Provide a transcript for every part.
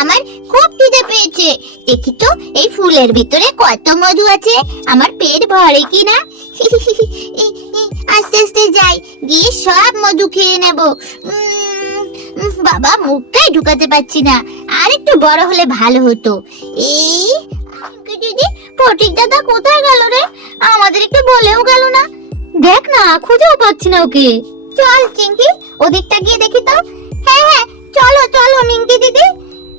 আমার খুব খিদে পেয়েছে। দেখি তো এই ফুলের ভিতরে কত মধু আছে, আমার পেট ভরে কিনা। আস্তে আস্তে যাই, গিয়ে সব মধু খেয়ে নেব। বাবা, মুখটাই ঢুকাতে পারছি না, আর একটু বড় হলে ভালো হতো। এই দিদি, ফটিক দাদা কোথায় গেল রে? আমাদের একটু বলেও গেল না। দেখ না, খুঁজেও পাচ্ছি না ওকে। চল চিঙ্কি, ওদিকটা গিয়ে দেখি তো। হ্যাঁ হ্যাঁ, চলো চলো মিঙ্কি দিদি।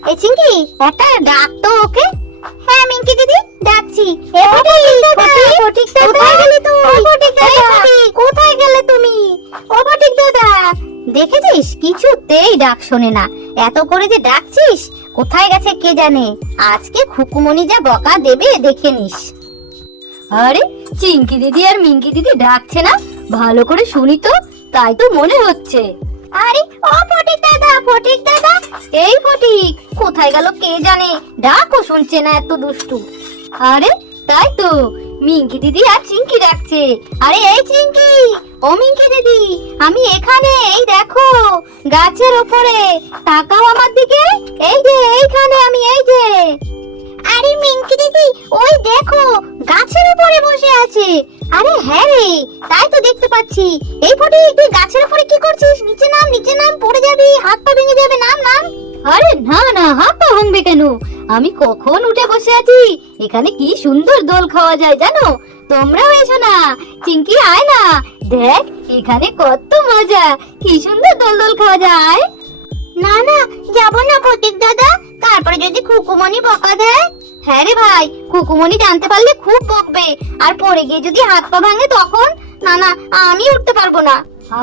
এ চিঙ্কি, একটা ডাক তো ওকে। হ্যাঁ মিঙ্কি দিদি, ডাকছি। এ ফটিক দাদা, ফটিক দাদা, কোথায় গেলে তুই? ও ফটিক দাদা, কোথায় গেলে তুমি? ও ফটিক দাদা, দেখেছিস, কিছুতেই ডাক শোনে না। এত করে যে ডাকছিস, কোথায় গেছে কে জানে। আজকে খুকুমনি যা বকা দেবে দেখে নিস। আরে, চিঙ্কি দিদি আর মিঙ্কি দিদি ডাকছে না, ভালো করে শুনি তো। তাই তো মনে হচ্ছে। আরে ও ফটিক দাদা, ফটিক দাদা। এই ফটিক, কোথায় গেল কে জানে, ডাকও শুনছে না, এত দুষ্টু। আরে তাই তো, মিঙ্কি দিদি আর চিঙ্কি ডাকছে। আরে এই চিঙ্কি, ও মিঙ্কি দিদি, আমি এখানে, এই দেখো গাছের ওপরে, তাকাও আমার দিকে। এই যে এইখানে আমি, এই যে। আরে মিঙ্কি দিদি, ওই দেখো গাছের উপরে বসে আছে। আরে হ্যাঁ রে, তাই তো দেখতে পাচ্ছি। এই ফটিক, তুই গাছের উপরে কি করছিস? নিচে নাম, নিচে নাম, পড়ে যাবি, হাত পা ভেঙে যাবে, নাম নাম। আরে না না, হাত পা ভাঙবে কেন? আমি কখন উঠে বসে আছি। এখানে কি সুন্দর দোল খাওয়া যায় জানো। তোমরাও এসো না। চিঙ্কি, আয় না, দেখ এখানে কত মজা, কি সুন্দর দোল দোল খাওয়া যায়। না না, যাব না ফটিক দাদা, তারপরে যদি খুকুমনি বকা দেয়। হ্যাঁ রে ভাই, খুকুমনি জানতে পারলে খুব বকবে, আর পড়ে গিয়ে যদি হাত পা ভাঙে তখন। না না, আমি উঠতে পারবো না।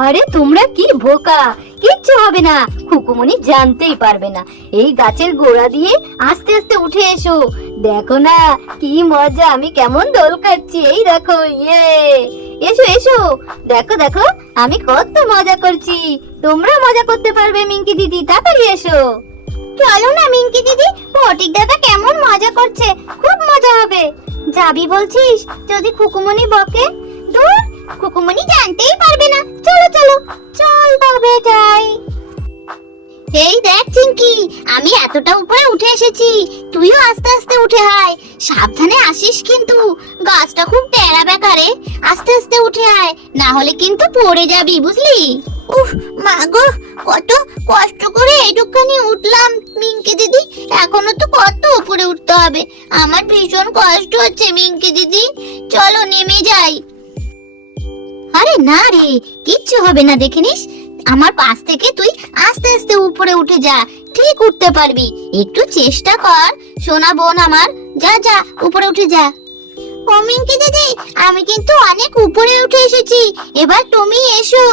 আরে তোমরা কি বোকা, কিচ্ছু হবে না, খুকুমনি জানতেই পারবে না। এই গাছের গোড়া দিয়ে আস্তে আস্তে উঠে এসো, দেখো না কি মজা, আমি কেমন দোল খাচ্ছি। এই দেখো, ইয়ে, এসো এসো, দেখো দেখো আমি কত মজা করছি। তোমরা মজা করতে পারবে মিঙ্কি দিদি, তাড়াতাড়ি এসো। চলো না মিঙ্কি দিদি, ফটিক দাদা কেমন মজা করছে, খুব মজা হবে। যাবি বলছিস? যদি খুকুমনি বকে? দূর, খুকুমনি জানতেই পারবে না। চলো চলো, চল তবে যাই। এই দেখ চিঙ্কি, আমি এতটা উপরে উঠে এসেছি, তুইও আস্তে আস্তে উঠে আয়। সাবধানে আসিস কিন্তু, গাছটা খুব টেরা বেকারে। আস্তে আস্তে উঠে আয়, না হলে কিন্তু পড়ে যাবি, বুঝলি? উফ মা গো, কত কষ্ট করে এইটুখানি উঠলাম মিঙ্কি দিদি, এখনো তো কত উপরে উঠতে হবে। আমার ভীষণ কষ্ট হচ্ছে মিঙ্কি দিদি, চলো নেমে যাই। আরে না রে, কিচ্ছু হবে না, দেখে নিস। আমার পাশ থেকে তুই আস্তে আস্তে উপরে উঠে যা, ঠিক উঠতে পারবি। একটু চেষ্টা কর সোনা বোন আমার, যা যা উপরে উঠে যা। ও মিঙ্কি দিদি, আমি কিন্তু অনেক উপরে উঠে এসেছি, এবার তুমি এসো।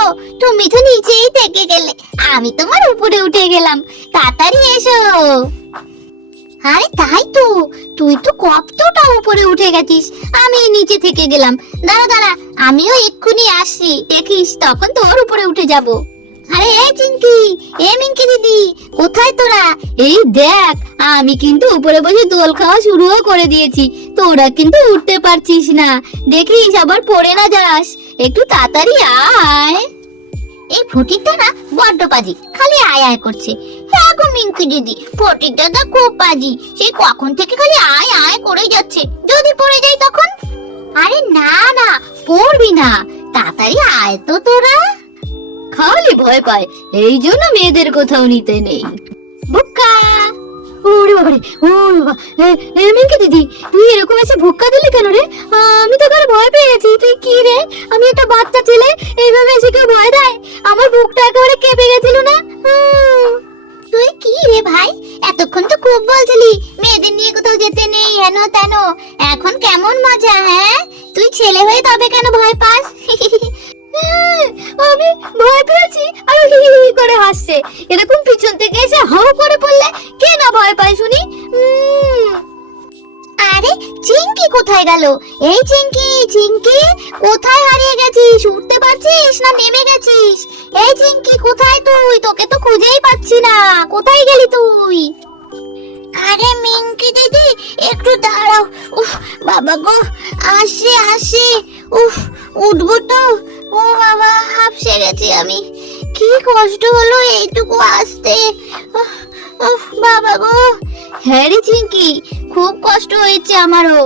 তুমি তো নিচেই থেকে গেলে, আমি তোমার উপরে উঠে গেলাম, তাড়াতাড়ি এসো। আরে তাই তো, তুই তো কতটা উপরে উঠে গেছিস, আমি নিচে থেকে গেলাম। দাঁড়া দাঁড়া, আমিও এক্ষুনি আসছি, দেখিস তখন তোর উপরে উঠে যাব। আরে এই চিঙ্কি, এ মিঙ্কি দিদি, কোথায় তোরা? এই দেখ, আমি কিন্তু উপরে বসে দোল খাওয়া শুরুও করে দিয়েছি, তোরা কিন্তু উঠতে পারছিস না। দেখিস আবার পড়ে না যাস, একটু তাড়াতাড়ি আয়। এই ফটিকটা না বড্ড পাজি, খালি আয় আয় করছে। হ্যাঁ গো মিঙ্কি দিদি, ফটিক দাদা খুব পাজি, সেই কখন থেকে খালি আয় আয় করে যাচ্ছে। যদি পড়ে যাই তখন? আরে না না, পড়বি না, তাড়াতাড়ি আয় তো তোরা। খালি ভয় পায়, এই জন্য মেয়েদের কোথাও নিতে নেই। বুক্কা, ওরে বাবারে, ও বাবা, মিঙ্কি দিদি, তুই এরকম এসে ভুক্কা দিলি কেন রে? আমি তো তোর ভয় পেয়ে গেছি। তুই কি রে, আমি একটা বাচ্চা ছেলে, এইভাবে এসে কেউ ভয় দেয়? আমার বুকটা একেবারে কেঁপে গেছিল না। তুই কি রে ভাই, এতক্ষণ তো খুব বলছিলি মেয়েদের নিয়ে কোথাও যেতে নেই, হেন তেন, এখন কেমন মজা? হ্যাঁ, তুই ছেলে হয়ে তবে কেন ভয় পাস? আমি ভয় পেয়েছি আর হি হি করে হাসছে। এরকম পিছন থেকে এসে হাউ করে পড়লে কে না ভয় পায় শুনি? আরে চিঙ্কি কোথায় গেল? এই চিঙ্কি, চিঙ্কি কোথায় হারিয়ে গেছিস? উঠতে পারছিস না নেমে গেছিস? এই চিঙ্কি কোথায় তুই? তোকে তো খুঁজেই পাচ্ছি না, কোথায় গেলি তুই? আরে মিঙ্কি দিদি, একটু দাঁড়াও। উফ বাবা গো, আসে আসে, উফ উঠবো তো। ও বাবা, হাঁপসে গেছি আমি, কি কষ্ট হলো এইটুকু আসতে। উফ বাবা গো। হ্যাঁ রে চিঙ্কি, খুব কষ্ট হয়েছে আমারও।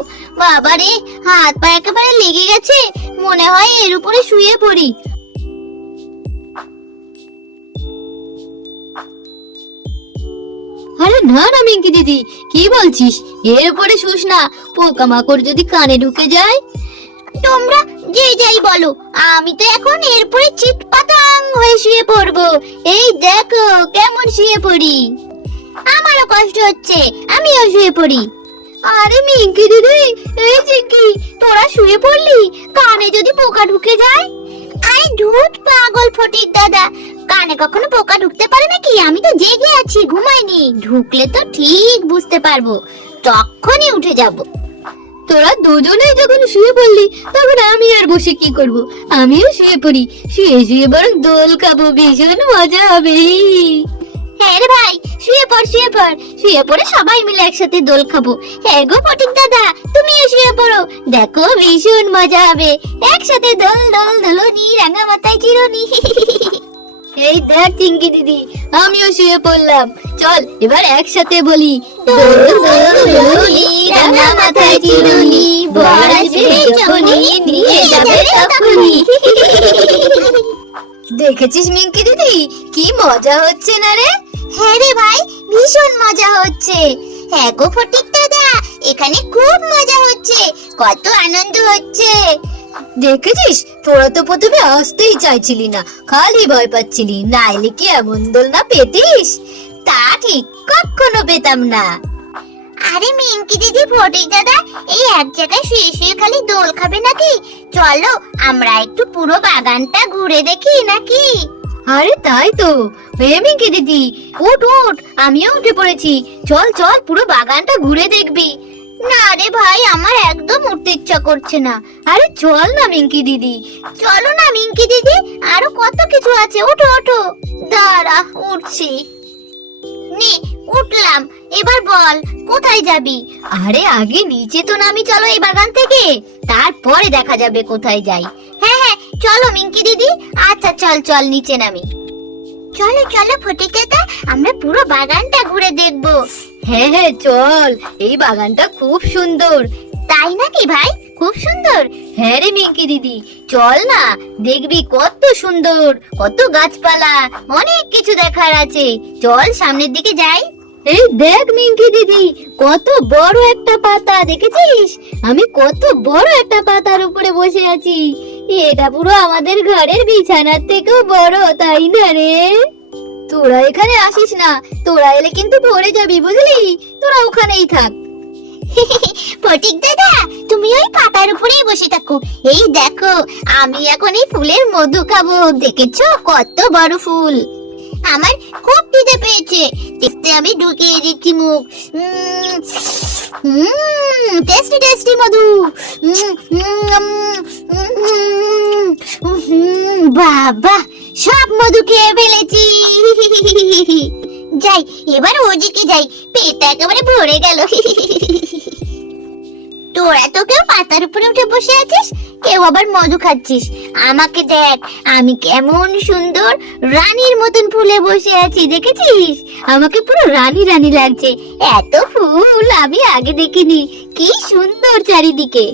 বাবা রে, হাত পা একেবারে লেগে গেছে, মনে হয় এর উপরে শুয়ে পড়ি। আরে না না মিঙ্কি দিদি, কি বলছিস? এর উপরে শুস না, পোকামাকড় যদি কানে ঢুকে যায়। তোমরা যে যাই বলো, আমি তো এখন এরপরে চিৎপাতাং হয়ে শুয়ে পড়বো। এই দেখো কেমন শুয়ে পড়ি। আমারও কষ্ট হচ্ছে, আমিও শুয়ে পড়ি। আরে মিঙ্কি দিদি, এই চিঙ্কি, তোরা শুয়ে পড়লি? কানে যদি পোকা ঢুকে যায়? আরে ধুত পাগল ফটিক দাদা, কানে কখনো পোকা ঢুকতে পারে নাকি? আমি তো জেগে আছি, ঘুমাইনি। ঢুকলে তো ঠিক বুঝতে পারবো, তখনই উঠে যাব। তোরা দুজনেই যখন শুয়ে পড়লি, তখন আমি আর বসে কি করব? আমিও শুয়ে পড়ি। শুয়ে শুয়ে বরং দোল খাবো, ভীষণ মজা হবে। হ্যাঁ রে ভাই, শুয়ে পড় শুয়ে পড়। শুয়ে পড়ে সবাই মিলে একসাথে দোল খাবো। হ্যাঁ গো ফটিক দাদা, তুমিও শুয়ে পড়ো, দেখো ভীষণ মজা হবে। একসাথে দোল দোল দোলনি, রাঙা মাথায় চিরুনি। এই দেখ চিঙ্কি দিদি, আমিও শুয়ে পড়লাম। চল এবার একসাথে বলি, দোল দোল দোলনি, রাঙা মাথায় চিরুনি, বর আসবে যখনই, নিয়ে যাবে তখনই। দেখেছিস মিঙ্কি দিদি, কি মজা হচ্ছে না রে? হ্যাঁ রে ভাই, ভীষণ মজা হচ্ছে। হ্যাঁ গো ফটিক দাদা, এখানে খুব মজা হচ্ছে, কত আনন্দ হচ্ছে। দেখেছিস, তোরা তো প্রথমে আসতেই চাইছিলি না, খালি ভয় পাচ্ছিলি, নাইলে কি এমন দোলনা পেতিস? তা ঠিক, কখনো পেতাম না। আরে মিঙ্কি দিদি, ফটিক দাদা, এই এক জায়গায় শুয়ে শুয়ে খালি দোল খাবে নাকি? চলো আমরা একটু পুরো বাগানটা ঘুরে দেখি নাকি? আরে তাই তো। মিঙ্কি দিদি, উঠ উঠ, আমিও উঠে পড়েছি। চল চল, পুরো বাগানটা ঘুরে দেখবি। না রে ভাই, আমার একদম উঠতে ইচ্ছা করছে না। আরে চল না মিঙ্কি দিদি। চলো না মিঙ্কি দিদি, আরো কত কিছু আছে, ওঠো ওঠো। দাঁড়া, উঠছি। নে, উঠলাম, এবার বল কোথায় যাবি? আরে আগে নিচে তো নামি, চলো এই বাগান থেকে, তারপরে দেখা যাবে কোথায় যাই। হ্যাঁ হ্যাঁ, চলো মিঙ্কি দিদি। আচ্ছা চল চল, নিচে নামি। চলো চলো ফটিক দাদা, আমরা পুরো বাগানটা ঘুরে দেখবো। হ্যাঁ হ্যাঁ চল, এই বাগানটা খুব সুন্দর। তাই নাকি ভাই? খুব সুন্দর। হ্যাঁ রে মিঙ্কি দিদি, চল না, দেখবি কত সুন্দর, কত গাছপালা, অনেক কিছু দেখার আছে। চল সামনের দিকে যাই। এই দেখ মিঙ্কি দিদি, কত বড় একটা পাতা, দেখেছিস? আমি কত বড় একটা পাতার উপরে বসে আছি। এটা পুরো আমাদের ঘরের বিছানার থেকেও বড়, তাই না রে? তোরা এখানে আসিস না, তোরা এলে কিন্তু পড়ে যাবি, বুঝলি? তোরা ওখানেই থাক। ফটিক দাদা, তুমি ওই পাতার উপরেই বসে থাকো। এই দেখো, আমি এখন এই ফুলের মধু খাবো। দেখেছো কত বড় ফুল? আমার খুব খিদে পেয়েছে, দেখতে আমি ঢুকিয়ে দিচ্ছি মুখ। টেস্টি টেস্টি মধু। বাবা, সব মধু খেয়ে ফেলেছি। যাই, এবার ওদিকে যাই, পেটটা একেবারে ভরে গেল। তোরা তো কেউ পাতার উপরে উঠে বসে আছিস, কেউ আবার মধু খাচ্ছিস। আমাকে দেখ, আমি কেমন সুন্দর রানীর মতন ফুলে বসে আছি, দেখেছিস? আমাকে পুরো রানী রানী লাগছে। এত ফুল আমি আগে দেখিনি, কি সুন্দর চারিদিকে।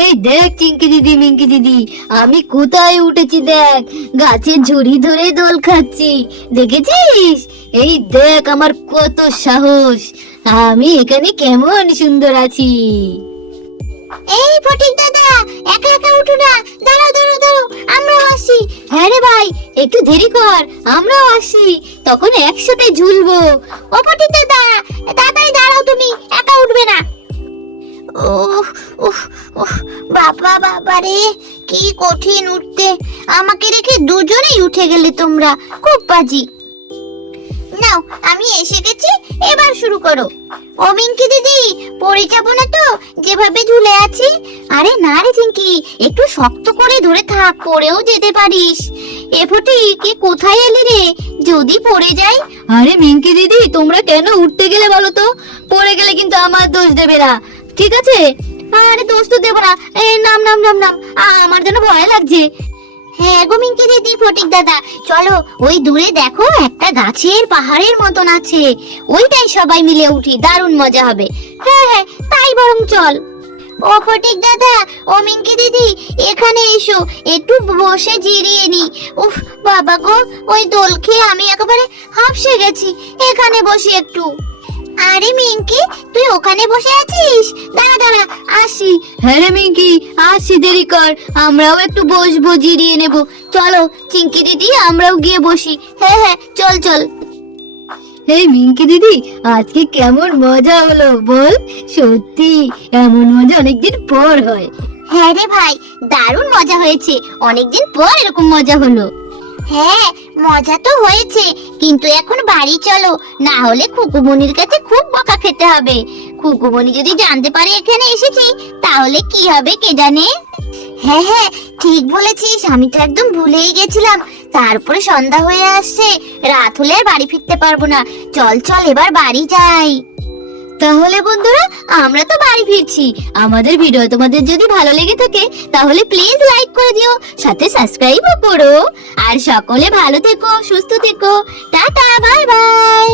এই দেখ চিঙ্কি দিদি, মিঙ্কি দিদি, আমি কোথায় উঠেছি দেখ, গাছের ঝুড়ি ধরে দোল খাচ্ছি, দেখেছিস? এই দেখ আমার কত সাহস, আমি এখানে কেমন সুন্দর আছি। এই ফটিক দাদা, একা একা উঠো না, দাঁড়াও দাঁড়াও দাঁড়াও, আমরাও আসি। হ্যাঁ রে ভাই, একটু দেরি কর, আমরাও আসি, তখন একসাথে ঝুলবো। ও ফটিক দাদা, তাড়াতাড়ি দাঁড়াও, তুমি একা উঠবে না। উফ উফ উফ, বাবা বাবা রে, কি কঠিন উঠতে। আমাকে রেখে দুজনেই উঠে গেলে তোমরা, খুব বাজি। নাও, আমি এসে গেছি, এবার শুরু করো। ও মিঙ্কি দিদি, পড়ে যাবো না তো যেভাবে ঝুলে আছি? আরে না রে চিঙ্কি, একটু শক্ত করে ধরে থাক, পড়েও যেতে পারিস। এ ফটিক, কোথায় এলি রে, যদি পড়ে যাই? আরে মিঙ্কি দিদি, তোমরা কেন উঠতে গেলে বলো তো? পড়ে গেলে কিন্তু আমার দোষ দেবে না, ঠিক আছে? আরে দোষ তো দেবো না, নাম নাম নাম নাম, আমার যেন ভয় লাগছে। হ্যাঁ গো মিঙ্কি দিদি, ফটিক দাদা, চলো ওই দূরে দেখো একটা গাছের পাহাড়ের মতন আছে, ওইটাই সবাই মিলে উঠি, দারুণ মজা হবে। হ্যাঁ হ্যাঁ, তাই বরং চল। ও ফটিক দাদা, ও মিঙ্কি দিদি, এখানে এসো, একটু বসে জিরিয়ে নি। উফ বাবা গো, ওই দোল খেয়ে আমি একেবারে হাঁপসে গেছি, এখানে বসি একটু। আরে মিঙ্কি, তুই ওখানে বসে আছিস? দাঁড়া দাঁড়া, আসি। হ্যাঁ রে মিঙ্কি, আসি, দেরি কর, আমরাও একটু বসবো, জিরিয়ে নেব। চলো চিঙ্কি দিদি, আমরাও গিয়ে বসি। হ্যাঁ হ্যাঁ, চল চল। এই মিঙ্কি দিদি, আজকে কেমন মজা হলো বল? সত্যি এমন মজা অনেকদিন পর হয়। হ্যাঁ রে ভাই, দারুণ মজা হয়েছে, অনেকদিন পর এরকম মজা হলো। হ্যাঁ, মজা তো হয়েছে, কিন্তু এখন বাড়ি চলো, না হলে খুকুমনির কাছে খুব বকা খেতে হবে। খুকুমনি যদি জানতে পারে এখানে এসেছি, তাহলে কি হবে কে জানে। হ্যাঁ হ্যাঁ, ঠিক বলেছিস, আমি তো একদম ভুলেই গেছিলাম। তারপরে সন্ধ্যা হয়ে আসছে, রাত হলে আর বাড়ি ফিরতে পারবো না। চল চল, এবার বাড়ি যাই। তাহলে বন্ধুরা, আমরা তো বাড়ি ফিরছি। আমাদের ভিডিও তোমাদের যদি ভালো লেগে থাকে, তাহলে প্লিজ লাইক করে দিও, সাথে সাবস্ক্রাইবও করো। আর সকলে ভালো থেকো, সুস্থ থেকো। Tata, bye bye.